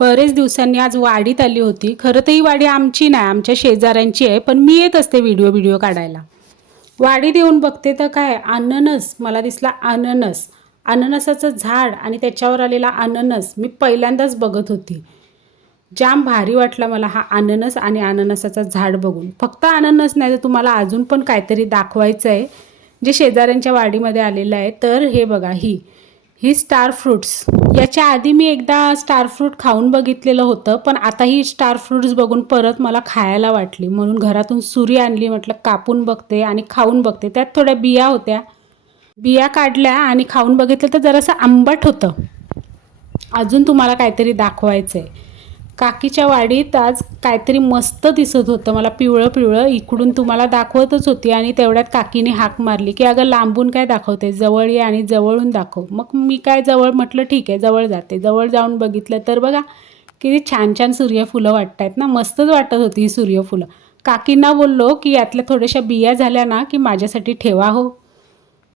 बरेच दिवसांनी आज वाडीत आली होती. खरं तर ही वाडी आमची नाही, आमच्या शेजाऱ्यांची आहे, पण मी येत असते व्हिडिओ काढायला. वाडीत येऊन बघते तर काय अननस मला दिसला. अननसाचं झाड आणि त्याच्यावर आलेला अननस मी पहिल्यांदाच बघत होती. जाम भारी वाटला मला हा अननस आणि अननसाचं झाड बघून. फक्त अननस नाही तर तुम्हाला अजून पण काहीतरी दाखवायचं आहे जे शेजाऱ्यांच्या वाडीमध्ये आलेलं आहे. तर हे बघा, ही स्टार फ्रूट्स. याच्या आधी मी एकदा स्टार फ्रूट खाऊन बघितलेलं होतं, पण आता ही स्टार फ्रूट्स बघून परत मला खायला वाटली. म्हणून घरातून सुरी आणली, म्हटलं कापून बघते आणि खाऊन बघते. त्यात थोड्या बिया होत्या, बिया काढल्या आणि खाऊन बघितलं तर जरासं आंबट होतं. अजून तुम्हाला काहीतरी दाखवायचं आहे. काकीच्या वाडीत आज काहीतरी मस्त दिसत होतं मला, पिवळं पिवळं. इकडून तुम्हाला दाखवतच होती आणि तेवढ्यात काकीने हाक मारली की अगं लांबून काय दाखवते, जवळ ये आणि जवळून दाखव. मग मी काय जवळ म्हटलं ठीक आहे जवळ जाते. जवळ जाऊन बघितलं तर बघा किती छान छान सूर्यफुलं वाटत आहेत ना. मस्तच वाटत होती ही सूर्यफुलं. काकींना बोललो की यातल्या थोड्याशा बिया झाल्या ना की माझ्यासाठी ठेवा हो.